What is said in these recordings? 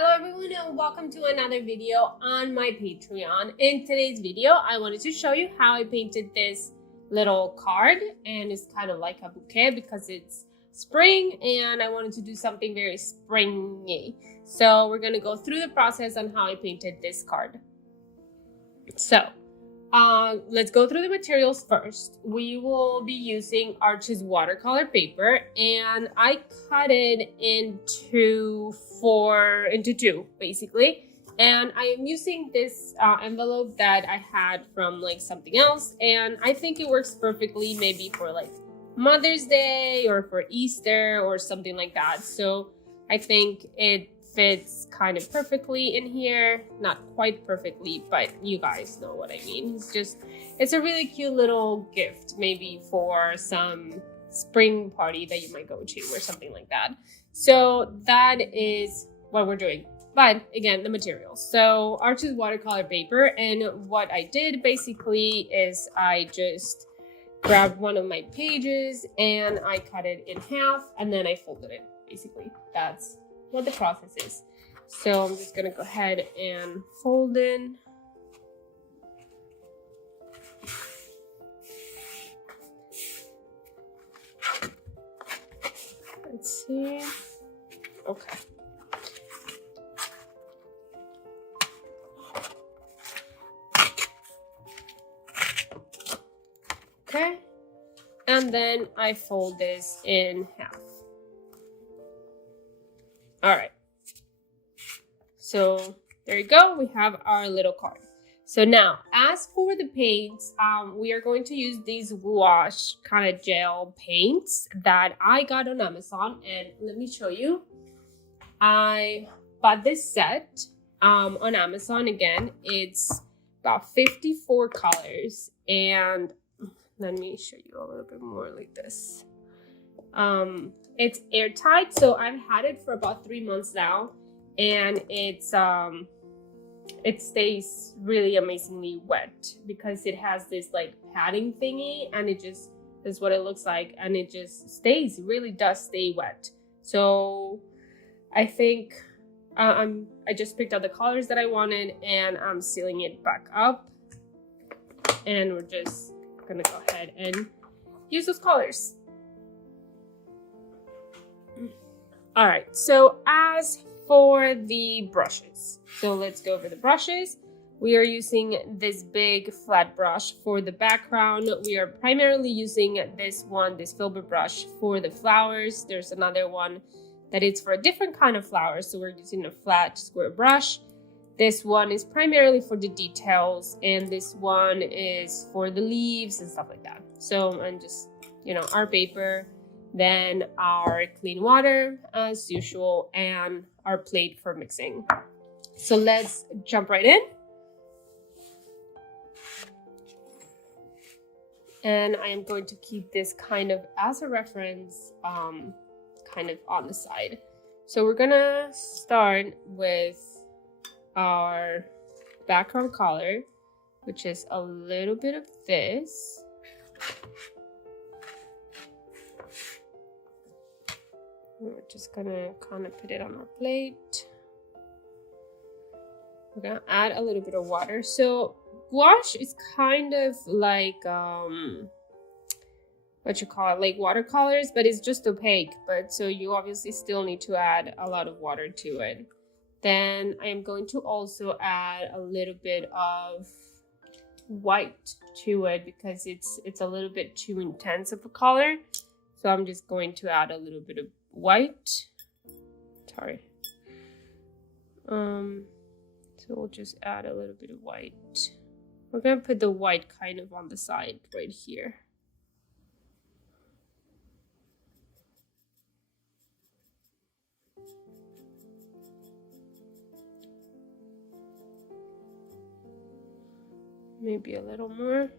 Hello everyone and welcome to another video on my Patreon. In today's video, I wanted to show you how I painted this little card, and it's kind of like a bouquet because it's spring and I wanted to do something very springy. So we're gonna go through the process on how I painted this card. So let's go through the materials first. We will be using Arches watercolor paper, and I cut it into two basically. And I am using this envelope that I had from like something else, and I think it works perfectly maybe for like Mother's Day or for Easter or something like that. So I think it fits kind of perfectly in here. Not quite perfectly, but you guys know what I mean. It's a really cute little gift, maybe for some spring party that you might go to or something like that. So that is what we're doing. But again, the materials. So Arches watercolor paper, and what I did basically is I just grabbed one of my pages and I cut it in half and then I folded it. Basically, that's what the process is. So I'm just gonna go ahead and fold in. Let's see. Okay. Okay. And then I fold this in half. All right, so there you go. We have our little card. So now, as for the paints, we are going to use these gouache kind of gel paints that I got on Amazon, and let me show you. I bought this set on Amazon. Again, it's about 54 colors, and let me show you a little bit more like this. It's airtight, so I've had it for about 3 months now, and it stays really amazingly wet because it has this like padding thingy, and it just is what it looks like, and it just stays, really does stay wet. So I think I just picked out the colors that I wanted, and I'm sealing it back up, and we're just gonna go ahead and use those colors. All right, so as for the brushes, so let's go over the brushes. We are using this big flat brush for the background. We are primarily using this filbert brush for the flowers. There's another one that is for a different kind of flowers, so we're using a flat square brush. This one is primarily for the details, and this one is for the leaves and stuff like that. So I'm just, our paper, then our clean water as usual, and our plate for mixing. So let's jump right in. And I am going to keep this kind of as a reference, kind of on the side. So we're gonna start with our background color, which is a little bit of this. We're just gonna kind of put it on our plate. We're gonna add a little bit of water. So gouache is kind of like like watercolors, but it's just opaque. But so you obviously still need to add a lot of water to it. Then I am going to also add a little bit of white to it because it's a little bit too intense of a color. So I'm just going to add a little bit of white. Sorry. So we'll just add a little bit of white. We're gonna put the white kind of on the side right here. Maybe a little more.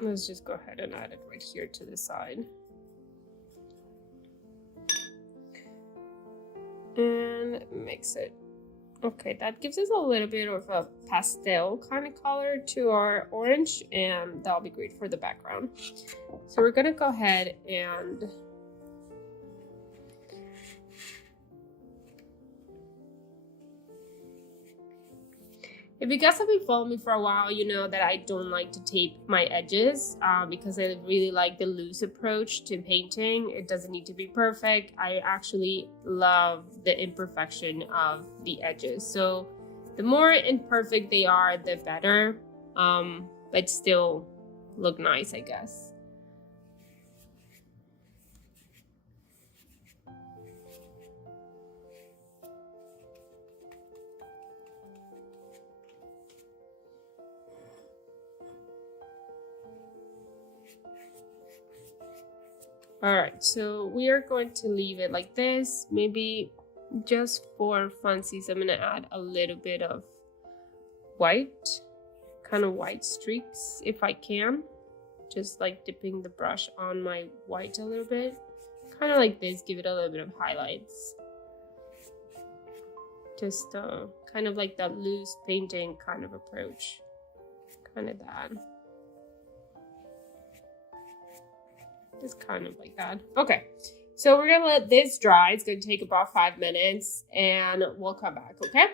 Let's just go ahead and add it right here to the side. And mix it Okay, that gives us a little bit of a pastel kind of color to our orange, and that'll be great for the background. So we're gonna go ahead and if you guys have been following me for a while, you know that I don't like to tape my edges because I really like the loose approach to painting. It doesn't need to be perfect. I actually love the imperfection of the edges. So the more imperfect they are, the better, but still look nice, I guess. All right, so we are going to leave it like this. Maybe just for funsies, I'm gonna add a little bit of white, kind of white streaks if I can. Just like dipping the brush on my white a little bit. Kind of like this, give it a little bit of highlights. Just kind of like that loose painting kind of approach. Kind of that. Just kind of like that. Okay, so we're gonna let this dry. It's gonna take about 5 minutes and we'll come back, okay?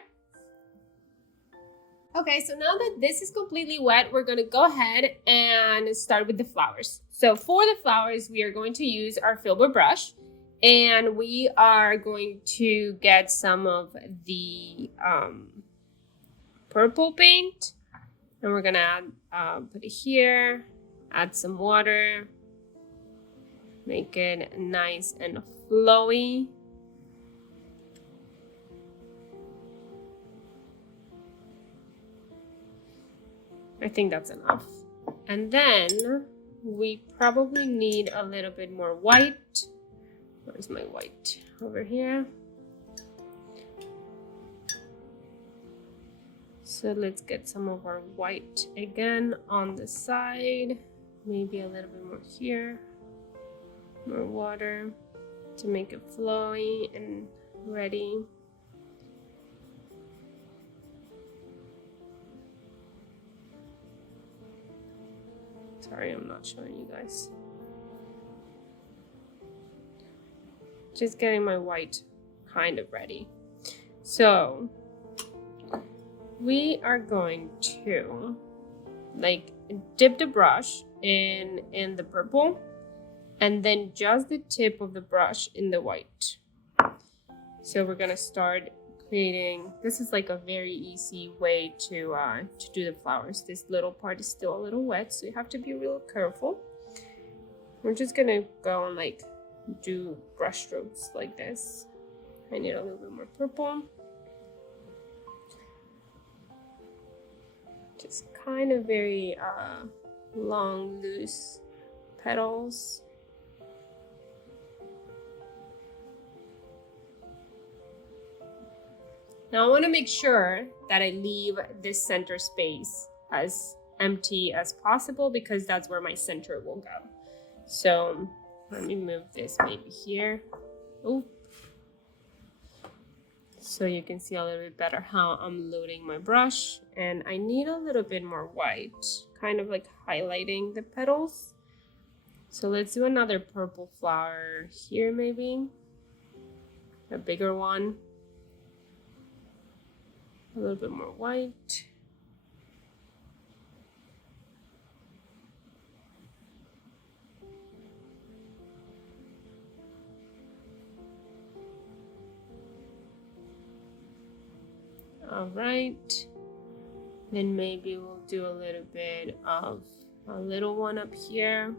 Okay, so now that this is completely wet, we're gonna go ahead and start with the flowers. So for the flowers, we are going to use our Filbert brush, and we are going to get some of the purple paint, and we're gonna add, put it here, add some water, make it nice and flowy. I think that's enough. And then we probably need a little bit more white. Where's my white? Over here. So let's get some of our white again on the side. Maybe a little bit more here. More water to make it flowy and ready. Sorry, I'm not showing you guys. Just getting my white kind of ready. So we are going to like dip the brush in the purple, and then just the tip of the brush in the white. So we're gonna start creating, this is like a very easy way to do the flowers. This little part is still a little wet, so you have to be real careful. We're just gonna go and like do brush strokes like this. I need a little bit more purple. Just kind of very long, loose petals. Now I want to make sure that I leave this center space as empty as possible because that's where my center will go. So let me move this maybe here. Oh, so you can see a little bit better how I'm loading my brush. And I need a little bit more white, kind of like highlighting the petals. So let's do another purple flower here maybe, a bigger one. A little bit more white. All right. Then maybe we'll do a little bit of a little one up here.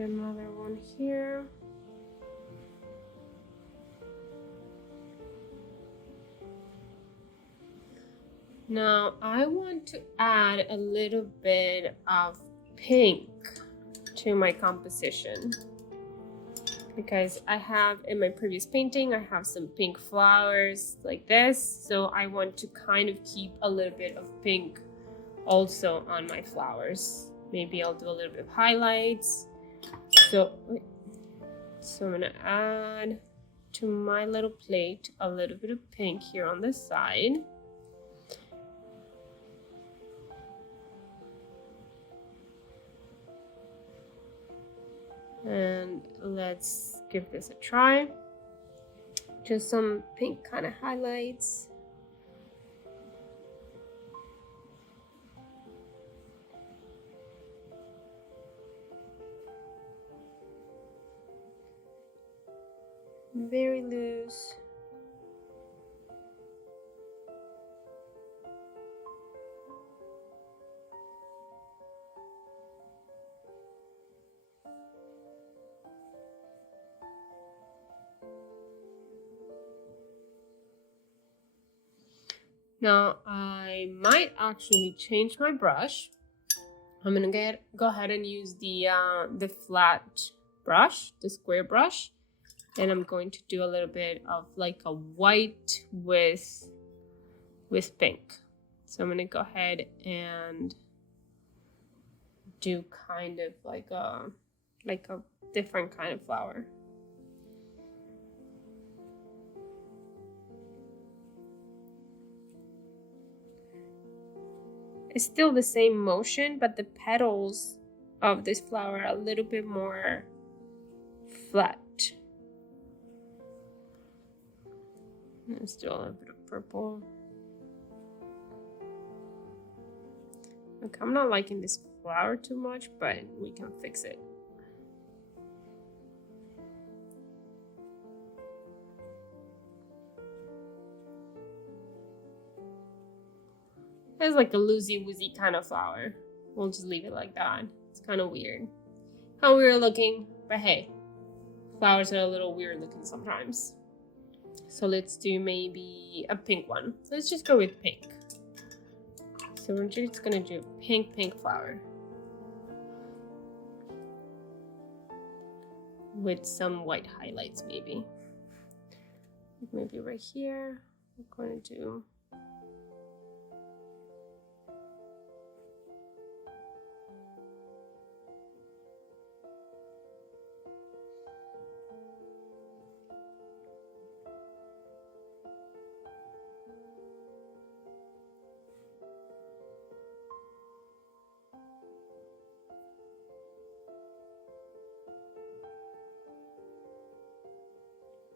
Another one here. Now I want to add a little bit of pink to my composition. because I have in my previous painting, I have some pink flowers like this. So I want to kind of keep a little bit of pink also on my flowers. Maybe I'll do a little bit of highlights. So I'm gonna add to my little plate a little bit of pink here on the side. And let's give this a try. Just some pink kind of highlights. Very loose. Now I might actually change my brush. I'm gonna go ahead and use the flat brush, the square brush, and I'm going to do a little bit of like a white with pink. So I'm gonna go ahead and do kind of like a different kind of flower. It's still the same motion, but the petals of this flower are a little bit more flat. Let's do a little bit of purple. Okay, I'm not liking this flower too much, but we can fix it. It's like a loosey-woosey kind of flower. We'll just leave it like that. It's kind of weird. How weird looking, but hey, flowers are a little weird looking sometimes. So let's do maybe a pink one. So let's just go with pink. So we're just gonna do a pink flower. With some white highlights maybe. Maybe right here, I'm going to do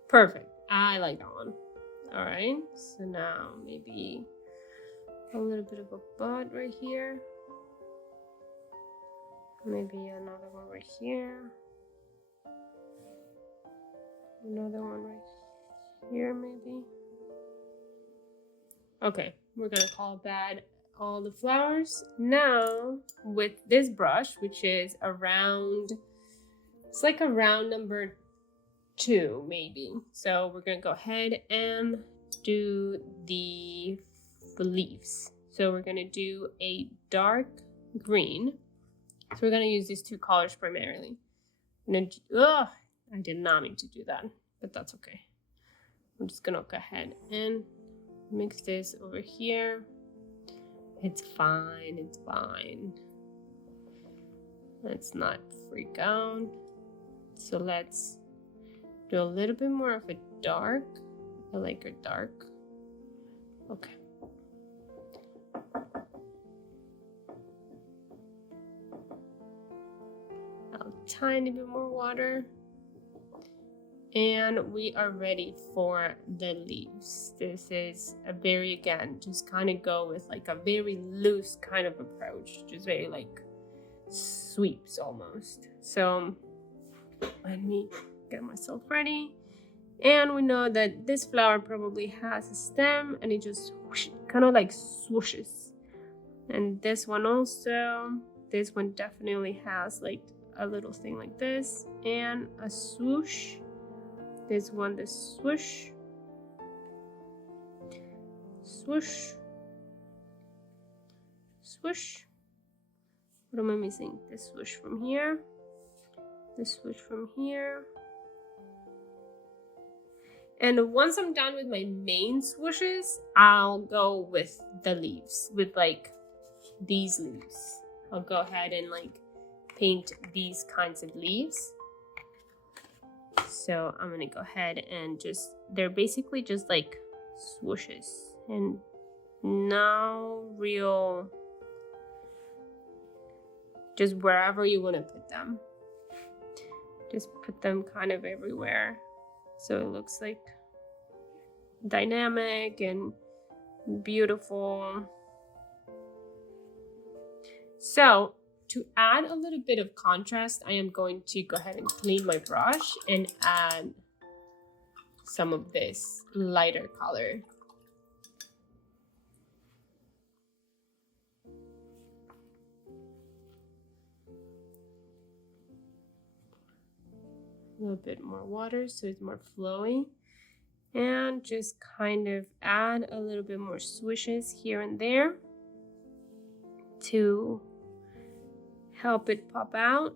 perfect. I like that one. All right, so now maybe a little bit of a bud right here. Maybe another one right here. Another one right here, maybe. Okay, we're gonna call that all the flowers. Now, with this brush, which is around, it's like around number 2, maybe. So we're gonna go ahead and do the leaves. So we're gonna do a dark green. So we're gonna use these 2 colors primarily. I did not mean to do that, but that's okay. I'm just gonna go ahead and mix this over here. It's fine, it's fine. Let's not freak out. So let's do a little bit more of a dark. I like a dark. Okay. A tiny bit more water. And we are ready for the leaves. This is a very, again, just kind of go with like a very loose kind of approach. Just very like sweeps almost. So let me get myself ready. And we know that this flower probably has a stem and it just whoosh, kind of like swooshes. And this one also, this one definitely has like a little thing like this and a swoosh. This one, the swoosh, swoosh, swoosh. What am I missing? The swoosh from here, the swoosh from here, And once I'm done with my main swooshes, I'll go with the leaves, with like these leaves. I'll go ahead and like paint these kinds of leaves. So I'm gonna go ahead and they're basically just like swooshes and no real, just wherever you want to put them. Just put them kind of everywhere. So it looks like dynamic and beautiful. So to add a little bit of contrast, I am going to go ahead and clean my brush and add some of this lighter color. A little bit more water so it's more flowy. And just kind of add a little bit more swooshes here and there to help it pop out.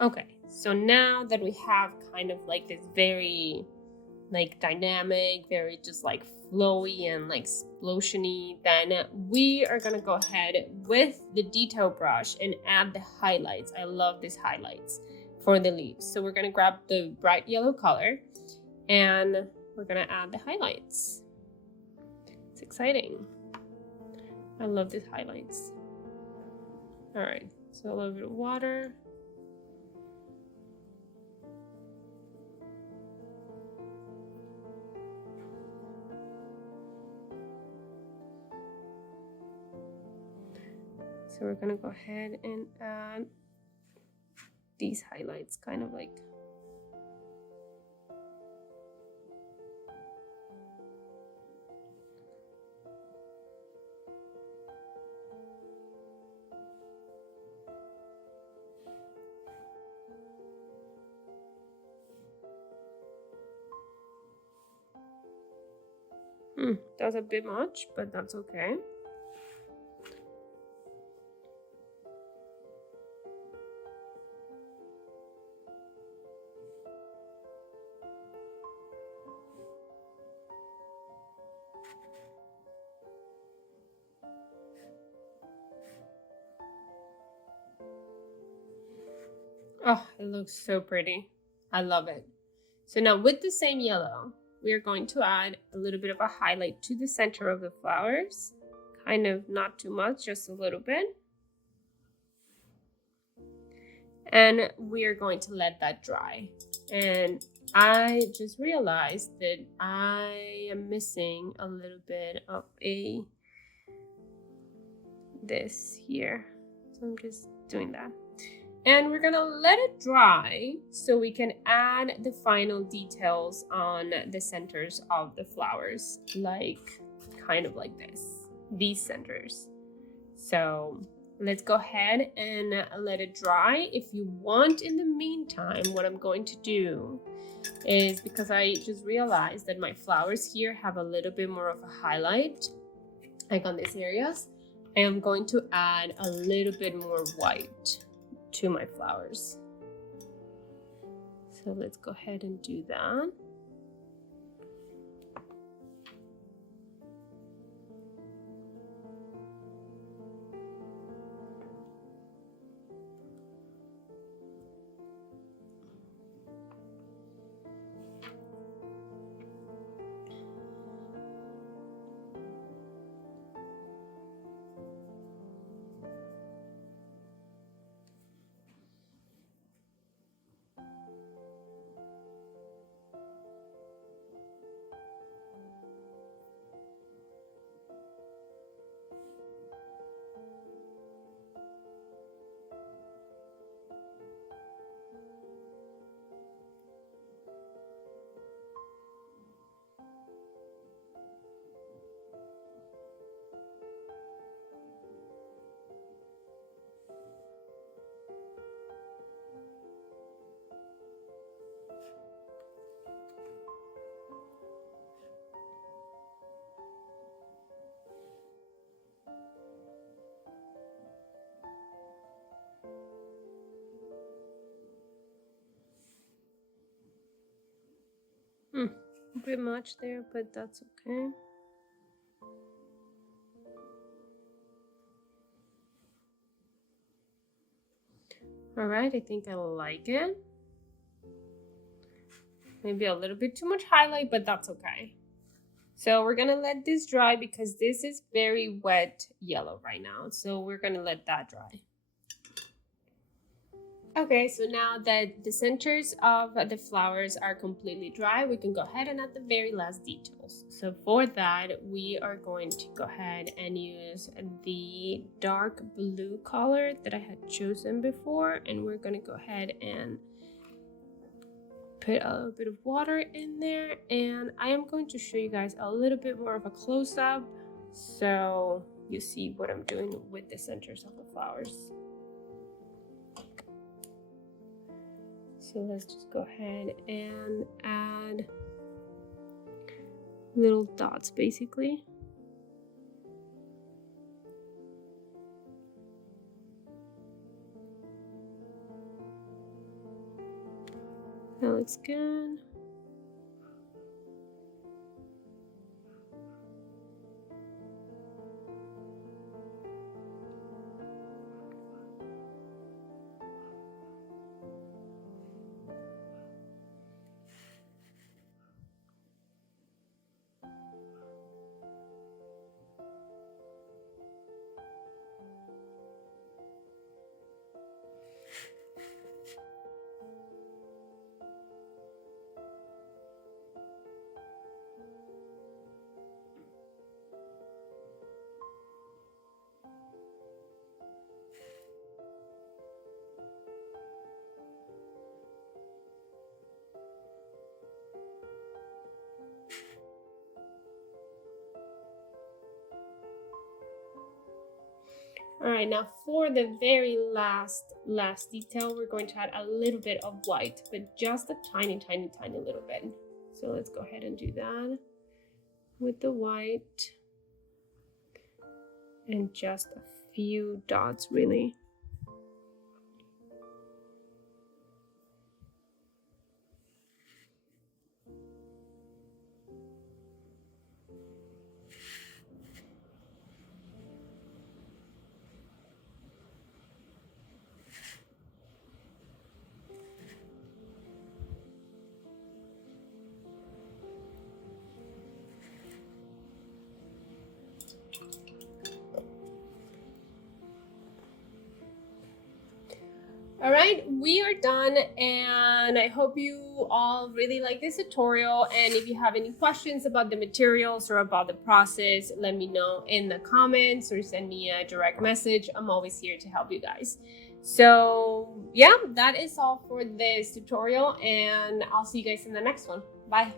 Okay, so now that we have kind of like this very like dynamic, very just like flowy and like explosion-y, then we are gonna go ahead with the detail brush and add the highlights. I love these highlights for the leaves. So we're gonna grab the bright yellow color and we're gonna add the highlights. It's exciting. I love these highlights. All right, so a little bit of water. So we're gonna go ahead and add these highlights, kind of like that's a bit much, but that's okay. Oh, it looks so pretty. I love it. So now with the same yellow, we are going to add a little bit of a highlight to the center of the flowers. Kind of not too much, just a little bit. And we are going to let that dry. And I just realized that I am missing a little bit of this here. So I'm just doing that. And we're gonna let it dry so we can add the final details on the centers of the flowers, like kind of like these centers. So let's go ahead and let it dry. If you want, in the meantime, what I'm going to do is, because I just realized that my flowers here have a little bit more of a highlight, like on these areas, I am going to add a little bit more white to my flowers. So let's go ahead and do that. A bit much there, but that's okay. All right, I think I like it. Maybe a little bit too much highlight, but that's okay. So we're gonna let this dry because this is very wet yellow right now. So we're gonna let that dry. Okay, so now that the centers of the flowers are completely dry, we can go ahead and add the very last details. So for that, we are going to go ahead and use the dark blue color that I had chosen before, and we're gonna go ahead and put a little bit of water in there, and I am going to show you guys a little bit more of a close-up so you see what I'm doing with the centers of the flowers. So let's just go ahead and add little dots basically. That looks good. All right, now for the very last detail, we're going to add a little bit of white, but just a tiny little bit. So let's go ahead and do that with the white and just a few dots really. All right, we are done, and I hope you all really like this tutorial. And if you have any questions about the materials or about the process, let me know in the comments or send me a direct message. I'm always here to help you guys. So yeah, that is all for this tutorial, and I'll see you guys in the next one. Bye.